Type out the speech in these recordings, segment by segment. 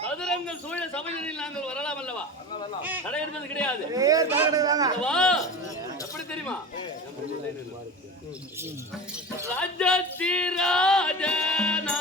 சதுரங்கள் சூழ சபையில் நாங்கள் வரலாம் அல்லவா? தடை என்பது கிடையாது. எப்படி தெரியுமா? ராஜதி ராஜனா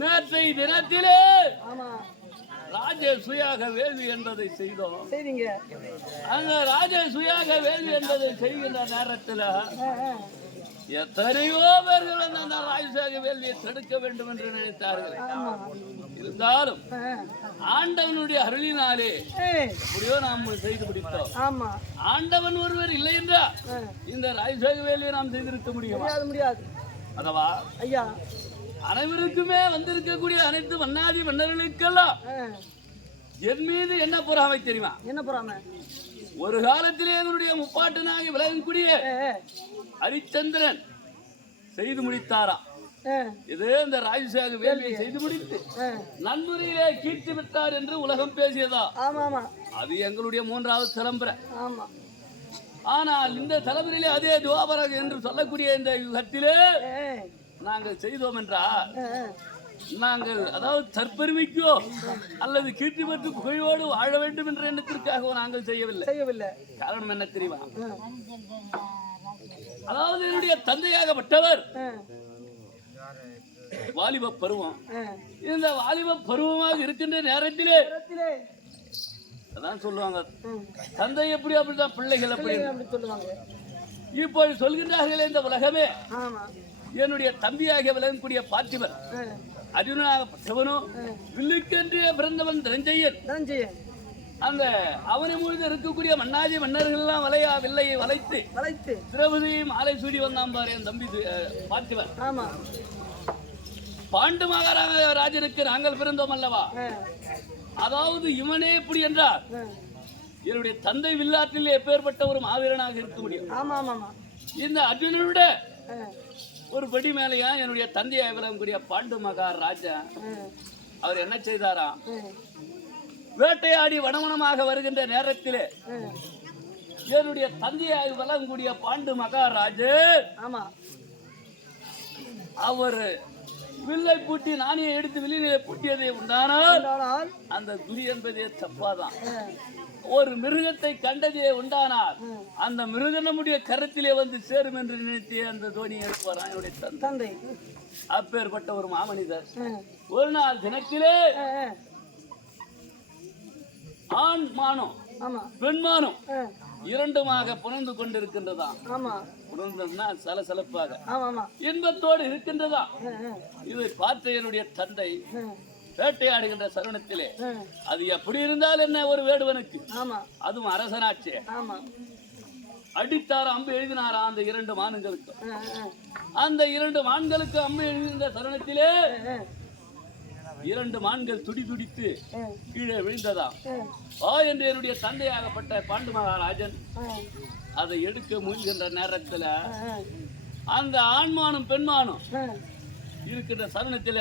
நேற்றைய தினத்திலே ஆமா ராஜசூயாக வேள்வி என்பதை செய்தோம். சரிங்க. அந்த ராஜசூயாக வேள்வி என்பதை செய்கின்ற நேரத்தில் எத்தனையோ பேர்கள் அந்த ராஜசூயாக வேள்வியை தடுக்க வேண்டும் என்று நினைத்தார்கள். இருந்தாலும் ஆண்டவனுடைய அருளினாலே எப்படியோ நாம் செய்து முடித்தோம். ஆமா ஆண்டவன் ஒருவர் இல்லை என்றால் இந்த ராஜசூயாக வேள்வியை நாம் செய்திருக்க முடியாது. அதவா ஐயா அனைவருக்குமே வந்திருக்கக்கூடிய அனைத்து மன்னாதி மன்னர்களுக்கெல்லாம் என் மீது என்ன பொறாமை தெரியுமா? என்ன பொறாமை? ஒரு காலத்திலே எங்களுடைய முப்பாட்டனாகி விலகக்கூடிய ஹரிச்சந்திரன் செய்து முடித்தாரா? இது இந்த ராஜசூயாக வேள்வியை செய்து முடித்து நன்முறையிலே கீர்த்தி விட்டார் என்று உலகம் பேசியதா? அது எங்களுடைய மூன்றாவது தலைமுறை. ஆனால் இந்த தலைமுறையிலே அதே துவாபரம் என்று சொல்லக்கூடிய இந்த யுகத்திலே நாங்கள் செய்தோம் என்றால் நாங்கள் அதாவது தற்பெருமைக்கோ அல்லது கீர்த்தி பெற்று புகழோடு வாழ வேண்டும் என்ற எண்ணத்திற்காக நாங்கள் செய்யவில்லை. காரணம் என்ன தெரியுமா? அதாவது என்னுடைய தந்தையாகப்பட்டவர் வாலிப பருவம். இந்த வாலிப பருவமாக இருக்கின்ற நேரத்திலே அதான் சொல்லுவாங்க, தந்தை எப்படி அப்படிதான் பிள்ளைகள் அப்படி சொல்லுவாங்க. இப்போ சொல்கின்றார்களே இந்த உலகமே என்னுடைய தம்பியாக விளங்கக்கூடிய பார்த்திபன் அர்ஜுனாகப்பட்டவனும் வில்லுக்கென்றே பிறந்தவன் தனஞ்சயன். அந்த அவனை முழுது இருக்கக்கூடிய மன்னாதி மன்னர்கள் எல்லாம் வில்லையை வளைத்து திரௌபதியும் ஆலை சூடி வந்தான் பாரு என் தம்பி பார்த்திபன். பாண்டு மகாராஜனுக்கு நாங்கள் பிறந்தோம் அல்லவா? அதாவது இவனே எப்படி என்றால் என்னுடைய தந்தை வில்லாற்றில் எப்பேற்பட்ட ஒரு மாவீரனாக இருக்க முடியும். இந்த அர்ஜுனனோட ஒரு படி மேலையா என்னுடைய தந்தையாக விளங்கக்கூடிய பாண்டு மகாராஜா அவர் என்ன செய்தாரா? வேட்டையாடி வனவனமாக வருகின்ற நேரத்திலே என்னுடைய தந்தையாக விளங்கக்கூடிய பாண்டு மகாராஜு அவர் வில்லை பூட்டி நாணியை எடுத்து வில்லினை பூட்டியதை உண்டானால் அந்த குறி என்பதே தப்பாதான். ஒரு மிருகத்தை கண்டதே உண்டானால் அந்த மிருகம் நம்முடைய கரத்திலே வந்து சேரும் என்று நினைத்தே அந்த தோனியை எடுப்பாரான் என்னுடைய தந்தை. அப்பேற்பட்ட ஒரு மாமனிதர் ஒரு நாள் தினத்திலே ஆண் மானம் பெண்மானம் இரண்டுமாக புணர்ந்து கொண்டிருக்கின்றதா? புணர்ந்ததுன்னா சலசலப்பாக இன்பத்தோடு இருக்கின்றதா? இதை பார்த்த என்னுடைய தந்தை வேட்டையாடுகின்ற சருணத்திலே அது எப்படி இருந்தால் என்ன ஒரு வேடுவனுக்கு, அதுவும் அரசனாட்சி, அடித்தார அம்பு எழுதினாரா அந்த இரண்டு மான்களுக்கு. அந்த இரண்டு மான்களுக்கு அம்பு எழுதின்ற சருணத்திலே இரண்டு மான்கள் துடித்து கீழே விழுந்ததா? என்று என்னுடைய தந்தையாகப்பட்ட பாண்டு மகாராஜன் அதை எடுக்க முயல்கின்ற நேரத்தில் அந்த ஆண்மானும் பெண்மானும் இருக்கின்ற சருணத்திலே